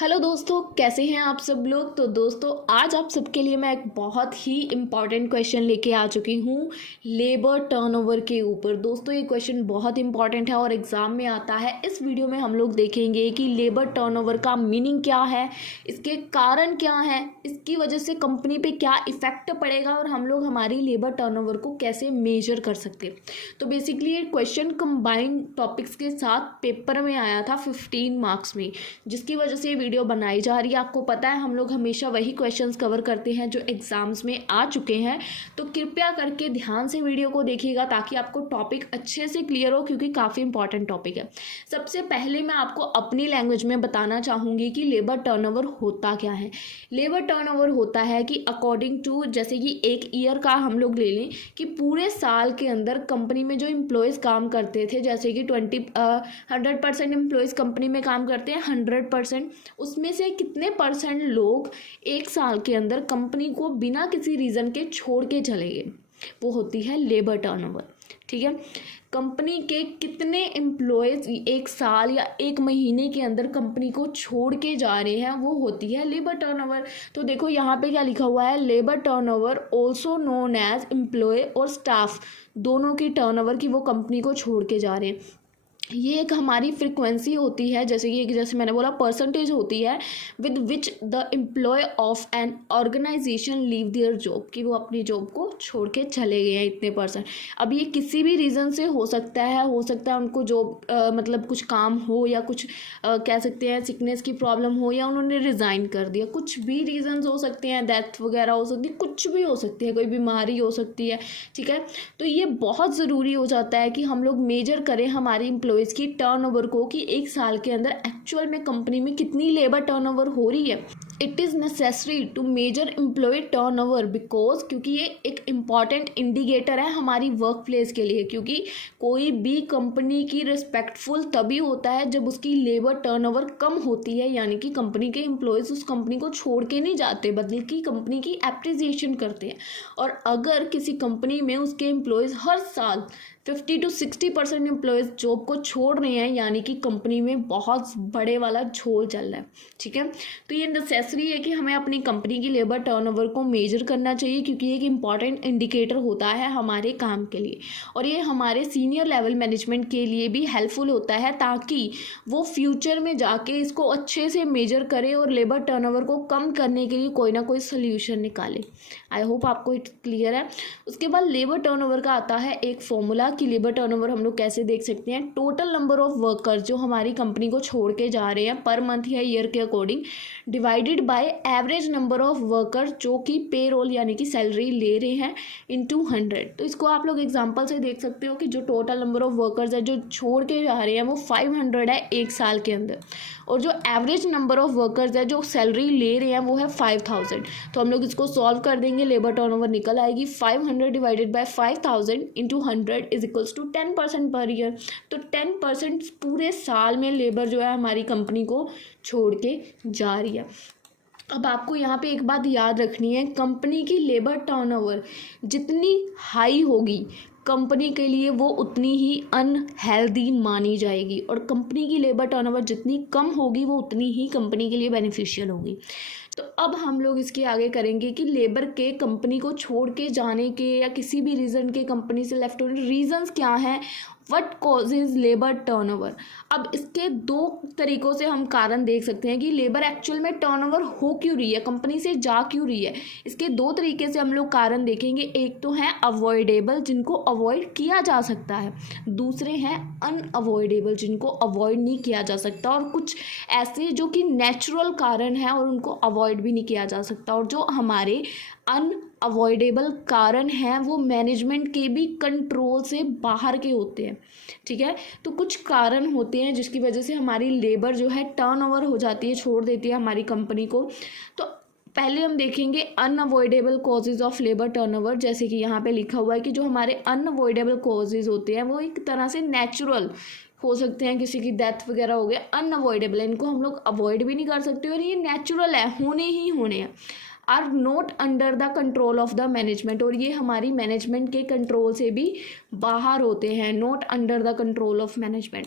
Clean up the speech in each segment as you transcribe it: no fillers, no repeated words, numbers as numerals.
Hello दोस्तों, कैसे हैं आप सब लोग। तो दोस्तों, आज आप सबके लिए मैं एक बहुत ही इम्पॉर्टेंट क्वेश्चन लेके आ चुकी हूँ लेबर टर्नओवर के ऊपर। दोस्तों, ये क्वेश्चन बहुत इंपॉर्टेंट है और एग्ज़ाम में आता है। इस वीडियो में हम लोग देखेंगे कि लेबर टर्नओवर का मीनिंग क्या है, इसके कारण क्या है, इसकी वजह से कंपनी पे क्या इफ़ेक्ट पड़ेगा और हम लोग हमारी लेबर टर्नओवर को कैसे मेजर कर सकते हैं। तो बेसिकली ये क्वेश्चन कंबाइंड टॉपिक्स के साथ पेपर में आया था 15 मार्क्स में, जिसकी वजह से वीडियो बनाई जा रही है। आपको पता है हम लोग हमेशा वही क्वेश्चंस कवर करते हैं जो एग्जाम्स में आ चुके हैं। तो कृपया करके ध्यान से वीडियो को देखिएगा ताकि आपको टॉपिक अच्छे से क्लियर हो, क्योंकि काफ़ी इंपॉर्टेंट टॉपिक है। सबसे पहले मैं आपको अपनी लैंग्वेज में बताना चाहूँगी कि लेबर टर्नओवर होता क्या है। लेबर टर्नओवर होता है कि अकॉर्डिंग टू, जैसे कि एक ईयर का हम लोग ले लें कि पूरे साल के अंदर कंपनी में जो एम्प्लॉयज़ काम करते थे, जैसे कि 100% एम्प्लॉयज़ कंपनी में काम करते हैं 100%, उसमें से कितने परसेंट लोग एक साल के अंदर कंपनी को बिना किसी रीज़न के छोड़ के चले गए, वो होती है लेबर टर्नओवर। ठीक है, कंपनी के कितने एम्प्लॉयज़ एक साल या एक महीने के अंदर कंपनी को छोड़ के जा रहे हैं, वो होती है लेबर टर्नओवर। तो देखो यहाँ पे क्या लिखा हुआ है, labour turnover also known as employ और स्टाफ, दोनों की टर्नओवर की वो कंपनी को छोड़ के जा रहे हैं। ये एक हमारी फ्रिक्वेंसी होती है, जैसे मैंने बोला परसेंटेज होती है with which the employ of an organization leave their job, कि वो अपनी जॉब को छोड़ के चले गए हैं इतने परसेंट। अब ये किसी भी रीज़न से हो सकता है उनको जॉब मतलब कुछ काम हो या कुछ कह सकते हैं सिकनेस की प्रॉब्लम हो, या उन्होंने रिज़ाइन कर दिया, कुछ भी रीज़न्स हो सकते हैं, डेथ वगैरह हो सकती है, कुछ भी हो सकती है, कोई बीमारी हो सकती है। ठीक है, तो ये बहुत ज़रूरी हो जाता है कि हम लोग मेजर करें हमारी एम्प्लॉय इसकी टर्नओवर को, कि एक साल के अंदर एक्चुअल में कंपनी में कितनी लेबर टर्नओवर हो रही है। It is necessary to measure employ turnover because, क्योंकि ये एक इम्पॉर्टेंट इंडिकेटर है हमारी वर्क प्लेस के लिए, क्योंकि कोई भी कंपनी की रिस्पेक्टफुल तभी होता है जब उसकी लेबर टर्नओवर कम होती है, यानी कि कंपनी के एम्प्लॉयज़ उस कंपनी को छोड़ के नहीं जाते बल्कि कंपनी की एप्रिसिएशन करते हैं। और अगर किसी कंपनी में उसके एम्प्लॉयज़ हर साल 50 to 60% एम्प्लॉयज़ जॉब को छोड़ रहे हैं, यानी कि कंपनी में बहुत बड़े वाला झोल चल रहा है। ठीक है, तो ये नेसेसरी है कि हमें अपनी कंपनी की लेबर टर्नओवर को मेजर करना चाहिए, क्योंकि ये एक इम्पॉर्टेंट इंडिकेटर होता है हमारे काम के लिए, और ये हमारे सीनियर लेवल मैनेजमेंट के लिए भी हेल्पफुल होता है, ताकि वो फ्यूचर में जाके इसको अच्छे से मेजर करे और लेबर टर्नओवर को कम करने के लिए कोई ना कोई सोल्यूशन निकाले। आई होप आपको इट क्लियर है। उसके बाद लेबर टर्नओवर का आता है एक फॉर्मूला कि लेबर टर्नओवर हम लोग कैसे देख सकते हैं। टोटल नंबर ऑफ वर्कर्स जो हमारी कंपनी को छोड़ के जा रहे हैं पर मंथ या ईयर के according, divided by average number of workers जो कि पे रोल यानी कि सैलरी ले रहे हैं इनटू 100। तो इसको आप लोग एग्जांपल से देख सकते हो कि जो टोटल नंबर ऑफ वर्कर्स है जो छोड़ के जा रहे हैं वो 500 है एक साल के अंदर, और जो एवरेज नंबर ऑफ वर्कर्स है जो सैलरी ले रहे हैं वो है 5000। तो हम लोग इसको सॉल्व कर देंगे, लेबर टर्नओवर निकल आएगी 500 divided by 5000 into 100 is equals to 10% per year. तो 10% पूरे साल में लेबर जो है हमारी कंपनी को छोड़ के जा रही है। अब आपको यहाँ पे एक बात याद रखनी है, कंपनी की लेबर टर्नओवर जितनी हाई होगी कंपनी के लिए वो उतनी ही अनहेल्दी मानी जाएगी, और कंपनी की लेबर टर्नओवर जितनी कम होगी वो उतनी ही कंपनी के लिए बेनिफिशियल होगी। तो अब हम लोग इसके आगे करेंगे कि लेबर के कंपनी को छोड़ के जाने के या किसी भी रीज़न के कंपनी से लेफ्ट होने रीजंस क्या हैं, व्हाट कॉजेज लेबर टर्नओवर। अब इसके दो तरीक़ों से हम कारण देख सकते हैं कि लेबर एक्चुअल में टर्नओवर हो क्यों रही है, कंपनी से जा क्यों रही है। इसके दो तरीके से हम लोग कारण देखेंगे। एक तो है अवॉइडेबल, जिनको अवॉइड किया जा सकता है, दूसरे हैं अनअवॉइडेबल, जिनको अवॉइड नहीं किया जा सकता, और कुछ ऐसे जो कि नेचुरल कारण है और उनको अवॉइड भी नहीं किया जा सकता। और जो हमारे अनअवॉइडेबल कारण हैं वो मैनेजमेंट के भी कंट्रोल से बाहर के होते हैं। ठीक है, तो कुछ कारण होते हैं जिसकी वजह से हमारी लेबर जो है टर्नओवर हो जाती है, छोड़ देती है हमारी कंपनी को। तो पहले हम देखेंगे unavoidable causes of labour turnover. जैसे कि यहाँ पे लिखा हुआ है कि जो हमारे अनअवॉइडेबल कॉजेज़ होते हैं वो एक तरह से नेचुरल हो सकते हैं, किसी की डेथ वगैरह हो गया, अनअवॉइडेबल है, इनको हम लोग अवॉइड भी नहीं कर सकते और ये नेचुरल है, होने ही होने हैं। Are not under the control of the management, और ये हमारी मैनेजमेंट के कंट्रोल से भी बाहर होते हैं, not under the control of management.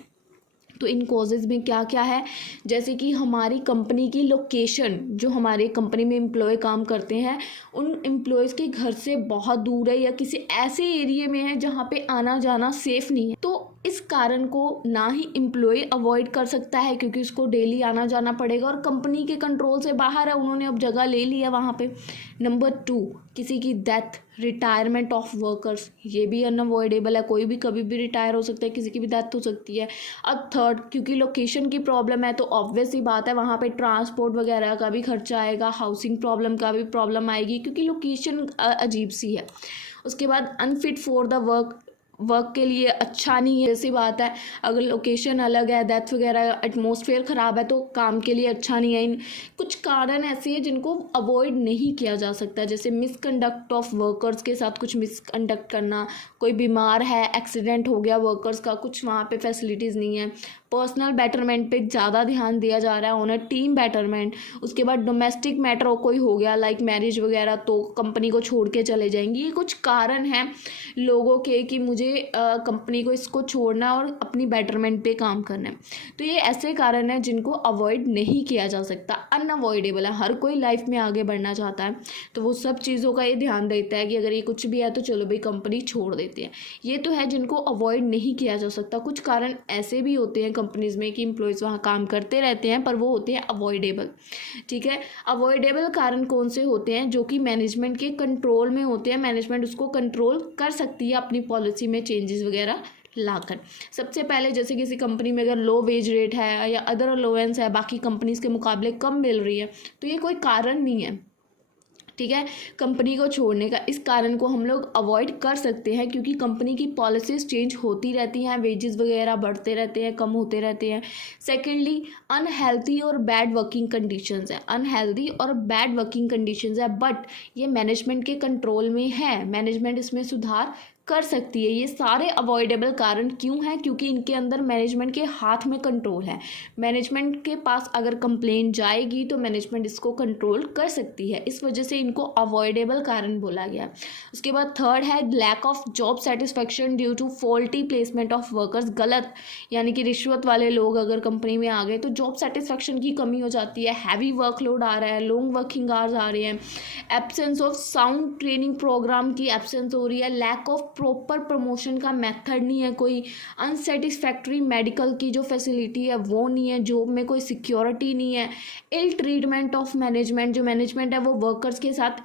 तो इन कॉजेज़ में क्या क्या है, जैसे कि हमारी कंपनी की लोकेशन, जो हमारे कंपनी में एम्प्लॉय काम करते हैं उन एम्प्लॉयज़ के घर से बहुत दूर है या किसी ऐसे एरिया में है जहाँ पे आना जाना सेफ़ नहीं है, तो इस कारण को ना ही एम्प्लॉय अवॉइड कर सकता है क्योंकि उसको डेली आना जाना पड़ेगा और कंपनी के कंट्रोल से बाहर है, उन्होंने अब जगह ले लिया वहाँ पे। नंबर 2, किसी की डेथ, रिटायरमेंट ऑफ वर्कर्स, ये भी अनअवॉइडेबल है, कोई भी कभी भी रिटायर हो सकता है, किसी की भी डेथ हो सकती है। अब थर्ड, क्योंकि लोकेशन की प्रॉब्लम है तो ऑब्वियस ही बात है वहाँ पे ट्रांसपोर्ट वगैरह का भी खर्चा आएगा, हाउसिंग प्रॉब्लम का भी प्रॉब्लम आएगी क्योंकि लोकेशन अजीब सी है। उसके बाद अनफिट फॉर द वर्क के लिए अच्छा नहीं है, ऐसी बात है, अगर लोकेशन अलग है, डेथ वगैरह, एटमॉस्फेयर ख़राब है तो काम के लिए अच्छा नहीं है। इन कुछ कारण ऐसे हैं जिनको अवॉइड नहीं किया जा सकता, जैसे मिसकंडक्ट ऑफ वर्कर्स के साथ कुछ मिसकंडक्ट करना, कोई बीमार है, एक्सीडेंट हो गया वर्कर्स का, कुछ वहाँ पे फैसिलिटीज़ नहीं है, पर्सनल बेटरमेंट पे ज़्यादा ध्यान दिया जा रहा है ऑन अ टीम बेटरमेंट। उसके बाद डोमेस्टिक मैटर कोई हो गया लाइक मैरिज वगैरह तो कंपनी को छोड़ के चले जाएंगी। ये कुछ कारण हैं लोगों के कि मुझे कंपनी को इसको छोड़ना और अपनी बेटरमेंट पे काम करना है। तो ये ऐसे कारण हैं जिनको अवॉइड नहीं किया जा सकता, अनअवॉइडेबल है। हर कोई लाइफ में आगे बढ़ना चाहता है तो वो सब चीज़ों का ये ध्यान देता है कि अगर ये कुछ भी है तो चलो भाई कंपनी छोड़ देते हैं। ये तो है जिनको अवॉइड नहीं किया जा सकता। कुछ कारण ऐसे भी होते हैं कंपनीज़ में कि एम्प्लॉयज़ वहाँ काम करते रहते हैं पर वो होते हैं अवॉइडेबल। ठीक है, अवॉइडेबल कारण कौन से होते हैं, जो कि मैनेजमेंट के कंट्रोल में होते हैं, मैनेजमेंट उसको कंट्रोल कर सकती है अपनी पॉलिसी में चेंजेस वगैरह लाकर। सबसे पहले जैसे किसी कंपनी में अगर लो वेज रेट है या अदर अलाउंस है बाकी कंपनीज़ के मुकाबले कम मिल रही है तो ये कोई कारण नहीं है, ठीक है, कंपनी को छोड़ने का। इस कारण को हम लोग अवॉइड कर सकते हैं क्योंकि कंपनी की पॉलिसीज़ चेंज होती रहती हैं, वेजेस वगैरह बढ़ते रहते हैं, कम होते रहते हैं। सेकेंडली, अनहेल्थी और बैड वर्किंग कंडीशंस है, अनहेल्थी और बैड वर्किंग कंडीशंस है बट ये मैनेजमेंट के कंट्रोल में है, मैनेजमेंट इसमें सुधार कर सकती है। ये सारे अवॉइडेबल कारण क्यों हैं, क्योंकि इनके अंदर मैनेजमेंट के हाथ में कंट्रोल है। मैनेजमेंट के पास अगर कंप्लेन जाएगी तो मैनेजमेंट इसको कंट्रोल कर सकती है, इस वजह से इनको अवॉइडेबल कारण बोला गया। उसके बाद थर्ड है lack of job satisfaction due to faulty placement of workers, गलत यानी कि रिश्वत वाले लोग अगर कंपनी में आ गए तो जॉब सेटिस्फेक्शन की कमी हो जाती है, हैवी वर्कलोड आ रहा है, लॉन्ग वर्किंग आवर्स आ रहे हैं, absence of sound training program की एब्सेंस हो रही है, लैक ऑफ प्रॉपर प्रमोशन का मेथड नहीं है, कोई अनसेटिस्फैक्ट्री मेडिकल की जो फैसिलिटी है वो नहीं है, जॉब में कोई सिक्योरिटी नहीं है, इल ट्रीटमेंट ऑफ मैनेजमेंट, जो मैनेजमेंट है वो वर्कर्स के साथ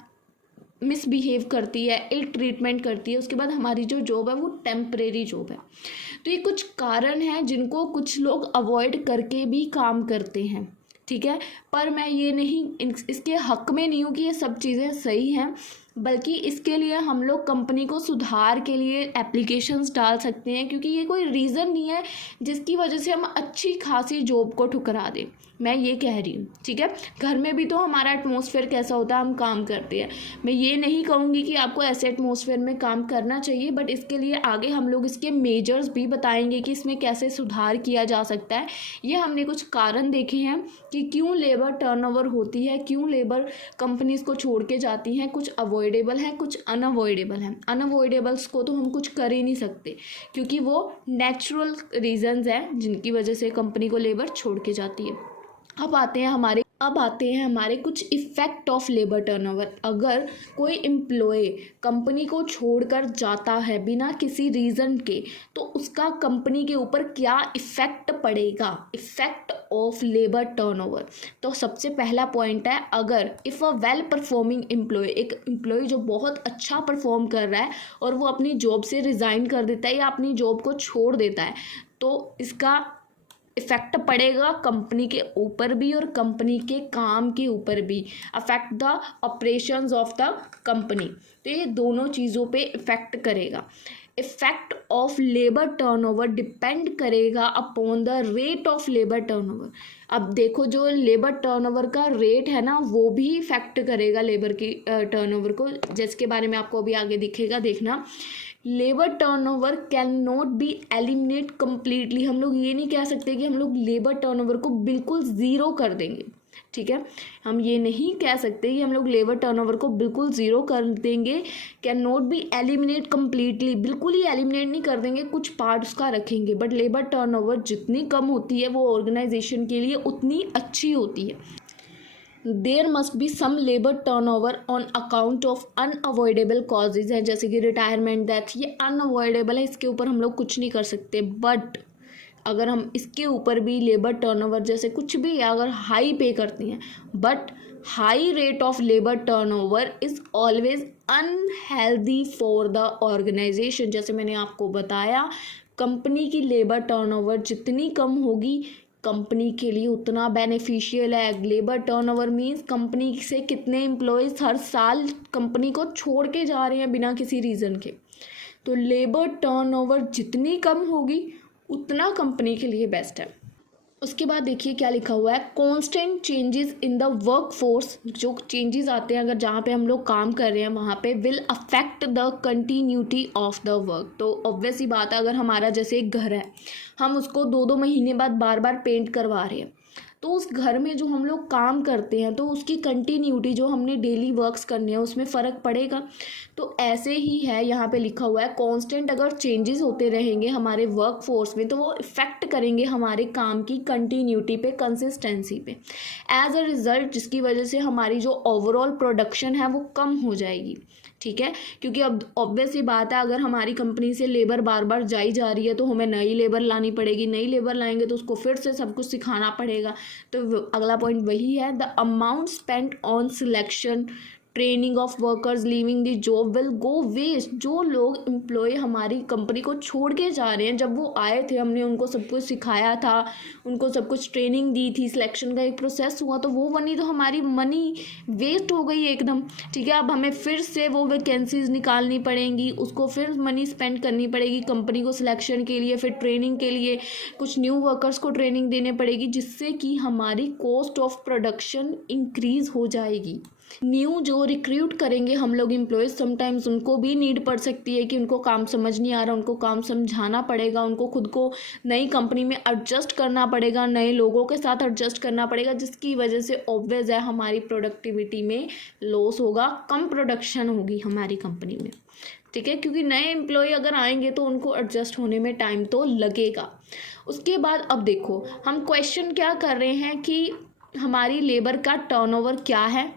मिसबिहेव करती है, इल ट्रीटमेंट करती है। उसके बाद हमारी जो जॉब है वो टेम्परेरी जॉब है। तो ये कुछ कारण हैं जिनको कुछ लोग अवॉइड करके भी काम करते हैं, ठीक है, पर मैं ये नहीं इसके हक में नहीं हूँ कि ये सब चीज़ें सही हैं, बल्कि इसके लिए हम लोग कंपनी को सुधार के लिए एप्लीकेशंस डाल सकते हैं क्योंकि ये कोई रीज़न नहीं है जिसकी वजह से हम अच्छी खासी जॉब को ठुकरा दें, मैं ये कह रही हूँ। ठीक है, घर में भी तो हमारा एटमॉस्फेयर कैसा होता है, हम काम करते हैं। मैं ये नहीं कहूँगी कि आपको ऐसे एटमॉस्फेयर में काम करना चाहिए, बट इसके लिए आगे हम लोग इसके मेजर्स भी बताएंगे कि इसमें कैसे सुधार किया जा सकता है। ये हमने कुछ कारण देखे हैं कि क्यों लेबर टर्नओवर होती है, क्यों लेबर कंपनीज़ को छोड़ के जाती हैं। कुछ अवॉइडेबल हैं, कुछ अनअवॉइडेबल हैं। अनअवॉइडेबल्स को तो हम कुछ कर ही नहीं सकते क्योंकि वो नेचुरल रीजंस हैं जिनकी वजह से कंपनी को लेबर छोड़ के जाती है। अब आते हैं हमारे कुछ इफ़ेक्ट ऑफ लेबर टर्नओवर। अगर कोई एम्प्लॉय कंपनी को छोड़कर जाता है बिना किसी रीज़न के तो उसका कंपनी के ऊपर क्या इफ़ेक्ट पड़ेगा, इफ़ेक्ट ऑफ लेबर टर्नओवर। तो सबसे पहला पॉइंट है, अगर if a well performing employ, एक एम्प्लॉय जो बहुत अच्छा परफॉर्म कर रहा है और वो अपनी जॉब से रिज़ाइन कर देता है या अपनी जॉब को छोड़ देता है तो इसका इफ़ेक्ट पड़ेगा कंपनी के ऊपर भी और कंपनी के काम के ऊपर भी, affect the operations of the company. तो ये दोनों चीज़ों पे इफ़ेक्ट करेगा। Effect of labour turnover depend करेगा upon the rate of labour turnover. अब देखो जो लेबर टर्नओवर का रेट है ना वो भी इफ़ेक्ट करेगा लेबर की टर्नओवर को, जिसके बारे में आपको अभी आगे दिखेगा, देखना labour turnover can not be eliminate completely, हम लोग ये नहीं कह सकते कि हम लोग लेबर टर्नओवर को बिल्कुल ज़ीरो कर देंगे, ठीक है, हम ये नहीं कह सकते कि हम लोग लेबर टर्नओवर को बिल्कुल ज़ीरो कर देंगे। Can not be eliminate completely, बिल्कुल ही एलिमिनेट नहीं कर देंगे, कुछ पार्ट उसका रखेंगे, बट लेबर टर्नओवर जितनी कम होती है वो ऑर्गेनाइजेशन के लिए उतनी अच्छी होती है। There must be some labour turnover on account of unavoidable causes हैं, जैसे कि रिटायरमेंट, डेथ, ये अनअवॉइडेबल है, इसके ऊपर हम लोग कुछ नहीं कर सकते। बट अगर हम इसके ऊपर भी लेबर टर्नओवर जैसे कुछ भी अगर हाई पे करते हैं, but high rate of labour turnover is always unhealthy for the organisation. जैसे मैंने आपको बताया, कंपनी की लेबर टर्नओवर जितनी कम होगी कंपनी के लिए उतना बेनिफिशियल है। लेबर टर्नओवर मीन्स कंपनी से कितने एम्प्लॉयज़ हर साल कंपनी को छोड़ के जा रहे हैं बिना किसी रीज़न के। तो लेबर टर्नओवर जितनी कम होगी उतना कंपनी के लिए बेस्ट है। उसके बाद देखिए क्या लिखा हुआ है, constant changes in the work force, जो चेंजेस आते हैं अगर जहाँ पे हम लोग काम कर रहे हैं वहाँ पे, will affect the continuity of the work. तो ऑब्वियस ही बात है, अगर हमारा जैसे एक घर है, हम उसको 2-2 महीने बाद बार बार पेंट करवा रहे हैं, तो उस घर में जो हम लोग काम करते हैं तो उसकी कंटिन्यूटी, जो हमने डेली वर्क्स करने हैं, उसमें फ़र्क पड़ेगा। तो ऐसे ही है, यहाँ पे लिखा हुआ है कांस्टेंट अगर चेंजेस होते रहेंगे हमारे वर्क फोर्स में तो वो इफ़ेक्ट करेंगे हमारे काम की कंटिन्यूटी पे, कंसिस्टेंसी पे, एज अ रिज़ल्ट जिसकी वजह से हमारी जो ओवरऑल प्रोडक्शन है वो कम हो जाएगी, ठीक है। क्योंकि अब ऑब्वियस ही बात है, अगर हमारी कंपनी से लेबर बार बार जाई जा रही है तो हमें नई लेबर लानी पड़ेगी, नई लेबर लाएंगे तो उसको फिर से सब कुछ सिखाना पड़ेगा। तो अगला पॉइंट वही है, the amount spent on selection training of workers leaving the job will go waste. जो लोग एम्प्लॉय हमारी कंपनी को छोड़ के जा रहे हैं, जब वो आए थे हमने उनको सब कुछ सिखाया था, उनको सब कुछ ट्रेनिंग दी थी, सिलेक्शन का एक प्रोसेस हुआ, तो वो मनी तो हमारी मनी वेस्ट हो गई एकदम, ठीक है। अब हमें फिर से वो वैकेंसीज निकालनी पड़ेंगी, उसको फिर मनी स्पेंड करनी पड़ेगी कंपनी को सिलेक्शन के लिए, फिर ट्रेनिंग के लिए कुछ न्यू वर्कर्स को ट्रेनिंग देने पड़ेगी, जिससे कि हमारी कॉस्ट ऑफ प्रोडक्शन इंक्रीज़ हो जाएगी। न्यू जो रिक्रूट करेंगे हम लोग एम्प्लॉयज़, समटाइम्स उनको भी नीड पड़ सकती है कि उनको काम समझ नहीं आ रहा, उनको काम समझाना पड़ेगा, उनको खुद को नई कंपनी में एडजस्ट करना पड़ेगा, नए लोगों के साथ एडजस्ट करना पड़ेगा, जिसकी वजह से ऑब्वियस है हमारी प्रोडक्टिविटी में लॉस होगा, कम प्रोडक्शन होगी हमारी कंपनी में, ठीक है। क्योंकि नए एम्प्लॉय अगर आएंगे तो उनको एडजस्ट होने में टाइम तो लगेगा। उसके बाद अब देखो हम क्वेश्चन क्या कर रहे हैं कि हमारी लेबर का टर्नओवर क्या है,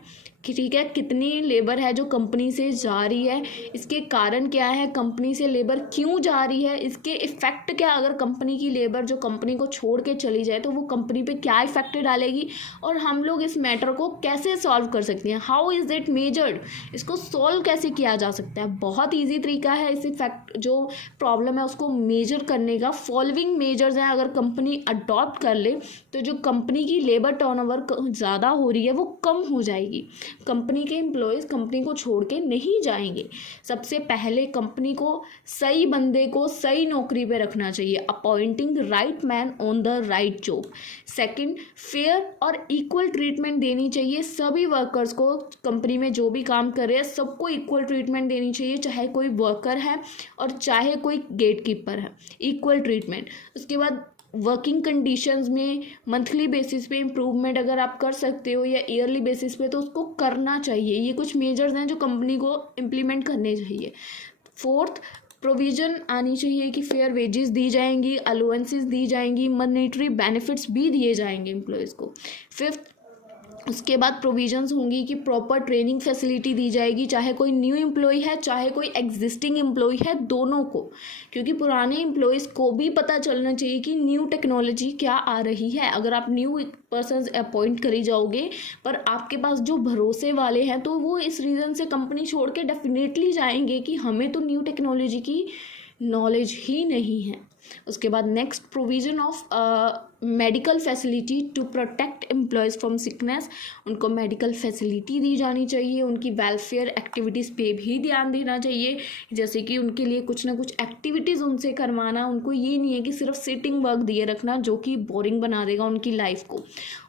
कि ठीक है, कितनी लेबर है जो कंपनी से जा रही है, इसके कारण क्या है, कंपनी से लेबर क्यों जा रही है, इसके इफ़ेक्ट क्या, अगर कंपनी की लेबर जो कंपनी को छोड़ के चली जाए तो वो कंपनी पे क्या इफ़ेक्ट डालेगी, और हम लोग इस मैटर को कैसे सॉल्व कर सकते हैं, हाउ इज़ इट मेजर्ड, इसको सॉल्व कैसे किया जा सकता है। बहुत ईजी तरीका है इस इफेक्ट जो प्रॉब्लम है उसको मेजर करने का। फॉलोइंग मेजर्स हैं, अगर कंपनी अडॉप्ट कर ले तो जो कंपनी की लेबर टर्नओवर ज़्यादा हो रही है वो कम हो जाएगी, कंपनी के एम्प्लॉयज़ कंपनी को छोड़ के नहीं जाएंगे। सबसे पहले कंपनी को सही बंदे को सही नौकरी पे रखना चाहिए, appointing right man on the right job. Second, fair और इक्वल ट्रीटमेंट देनी चाहिए सभी वर्कर्स को, कंपनी में जो भी काम कर रहे हैं सबको इक्वल ट्रीटमेंट देनी चाहिए, चाहे कोई वर्कर है और चाहे कोई गेट कीपर है, इक्वल ट्रीटमेंट। उसके बाद वर्किंग कंडीशंस में मंथली बेसिस पे इम्प्रूवमेंट अगर आप कर सकते हो या ईयरली बेसिस पे तो उसको करना चाहिए। ये कुछ मेजर्स हैं जो कंपनी को इम्प्लीमेंट करने चाहिए। फोर्थ, प्रोविज़न आनी चाहिए कि फेयर वेजेस दी जाएंगी, अलाउंसेस दी जाएंगी, मॉनेटरी बेनिफिट्स भी दिए जाएंगे एम्प्लॉयज़ को। फिफ्थ, उसके बाद प्रोविजंस होंगी कि प्रॉपर ट्रेनिंग फैसिलिटी दी जाएगी, चाहे कोई न्यू एम्प्लॉय है चाहे कोई एग्जिस्टिंग एम्प्लॉय है, दोनों को, क्योंकि पुराने एम्प्लॉयज़ को भी पता चलना चाहिए कि न्यू टेक्नोलॉजी क्या आ रही है। अगर आप न्यू पर्सन अपॉइंट करी जाओगे पर आपके पास जो भरोसे वाले हैं तो वो इस रीज़न से कंपनी छोड़ के डेफिनेटली जाएंगे कि हमें तो न्यू टेक्नोलॉजी की नॉलेज ही नहीं है। उसके बाद next, provision of medical facility to protect employees from sickness, उनको मेडिकल फैसिलिटी दी जानी चाहिए, उनकी वेलफेयर एक्टिविटीज़ पे भी ध्यान देना चाहिए, जैसे कि उनके लिए कुछ ना कुछ एक्टिविटीज़ उनसे करवाना, उनको ये नहीं है कि सिर्फ सिटिंग वर्क दिए रखना जो कि बोरिंग बना देगा उनकी लाइफ को।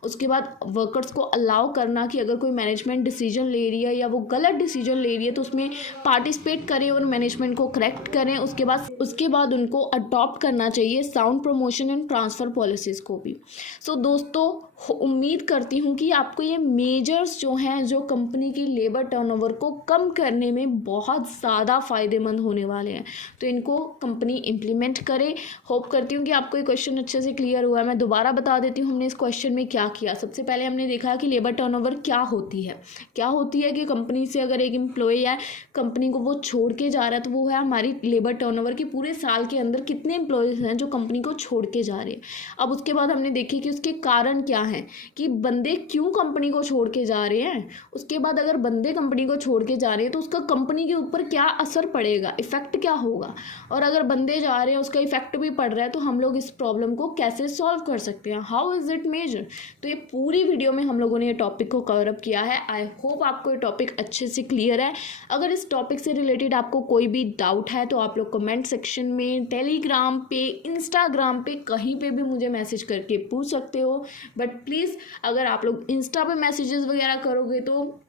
उसके बाद वर्कर्स को अलाउ करना कि अगर कोई मैनेजमेंट डिसीजन ले रही है या वो गलत डिसीजन ले रही है तो उसमें पार्टिसिपेट करें और मैनेजमेंट को करेक्ट करें। उसके बाद उनको अडॉप्ट करना चाहिए sound promotion and transfer policies को भी। सो दोस्तों, उम्मीद करती हूँ कि आपको ये मेजर्स जो हैं जो कंपनी की लेबर टर्नओवर को कम करने में बहुत ज़्यादा फ़ायदेमंद होने वाले हैं, तो इनको कंपनी इम्प्लीमेंट करे। होप करती हूँ कि आपको ये क्वेश्चन अच्छे से क्लियर हुआ है। मैं दोबारा बता देती हूँ हमने इस क्वेश्चन में क्या किया। सबसे पहले हमने देखा कि लेबर टर्नओवर क्या होती है कि कंपनी से अगर एक एम्प्लॉय है कंपनी को वो छोड़ के जा रहा है तो वो है हमारी लेबर टर्नओवर की पूरे साल के अंदर कितने एम्प्लॉयज़ हैं जो कंपनी को छोड़ के जा रहे हैं। अब उसके बाद हमने देखी कि उसके कारण क्या हैं, कि बंदे क्यों कंपनी को छोड़ के जा रहे हैं। उसके बाद अगर बंदे कंपनी को छोड़ के जा रहे हैं तो उसका कंपनी के ऊपर क्या असर पड़ेगा, इफेक्ट क्या होगा, और अगर बंदे जा रहे हैं उसका इफेक्ट भी पड़ रहा है तो हम लोग इस प्रॉब्लम को कैसे सॉल्व कर सकते हैं, हाउ इज़ इट मेजर। तो ये पूरी वीडियो में हम लोगों ने ये टॉपिक को कवर अप किया है। आई होप आपको ये टॉपिक अच्छे से क्लियर है। अगर इस टॉपिक से रिलेटेड आपको कोई भी डाउट है तो आप लोग कमेंट सेक्शन में, टेलीग्राम पे, इंस्टाग्राम पे, कहीं पे भी मुझे मैसेज करके पूछ सकते हो। बट प्लीज़ अगर आप लोग इंस्टा पे मैसेजेस वगैरह करोगे तो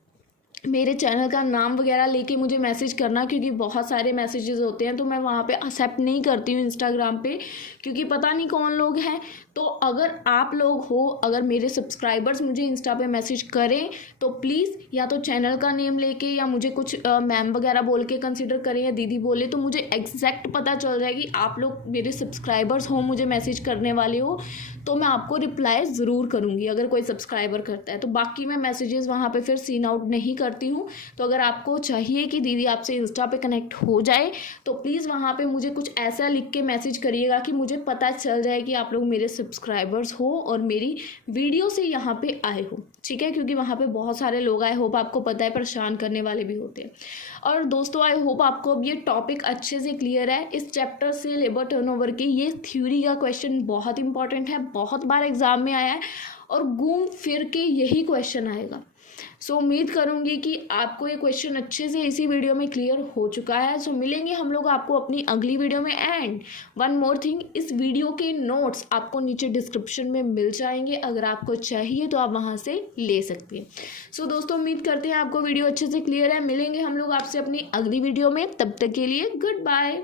मेरे चैनल का नाम वगैरह लेके मुझे मैसेज करना, क्योंकि बहुत सारे मैसेजेस होते हैं तो मैं वहाँ पे एक्सेप्ट नहीं करती हूँ इंस्टाग्राम पे, क्योंकि पता नहीं कौन लोग हैं। तो अगर आप लोग हो, अगर मेरे सब्सक्राइबर्स मुझे इंस्टा पे मैसेज करें तो प्लीज़ या तो चैनल का नेम लेके या मुझे कुछ मैम वगैरह बोल के कंसिडर करें या दीदी बोले, तो मुझे एग्जैक्ट पता चल जाएगी आप लोग मेरे सब्सक्राइबर्स हो, मुझे मैसेज करने वाले हो, तो मैं आपको रिप्लाई ज़रूर करूँगी अगर कोई सब्सक्राइबर करता है। तो बाकी मैं मैसेजेस वहाँ पे फिर सीन आउट नहीं करती हूँ। तो अगर आपको चाहिए कि दीदी आपसे इंस्टा पे कनेक्ट हो जाए तो प्लीज़ वहाँ पे मुझे कुछ ऐसा लिख के मैसेज करिएगा कि मुझे पता चल जाए कि आप लोग मेरे सब्सक्राइबर्स हो और मेरी वीडियो से यहाँ पे आए हो, ठीक है, क्योंकि वहाँ पे बहुत सारे लोग आए, होप आपको पता है परेशान करने वाले भी होते हैं। और दोस्तों, आई होप आपको अब ये टॉपिक अच्छे से क्लियर है। इस चैप्टर से लेबर टर्नओवर की ये थ्योरी का क्वेश्चन बहुत इंपॉर्टेंट है, बहुत बार एग्जाम में आया है और घूम फिर के यही क्वेश्चन आएगा। सो उम्मीद करूँगी कि आपको ये क्वेश्चन अच्छे से इसी वीडियो में क्लियर हो चुका है। सो मिलेंगे हम लोग आपको अपनी अगली वीडियो में। एंड वन मोर थिंग, इस वीडियो के नोट्स आपको नीचे डिस्क्रिप्शन में मिल जाएंगे, अगर आपको चाहिए तो आप वहाँ से ले सकते हैं। सो दोस्तों, उम्मीद करते हैं आपको वीडियो अच्छे से क्लियर है। मिलेंगे हम लोग आपसे अपनी अगली वीडियो में, तब तक के लिए गुड बाय।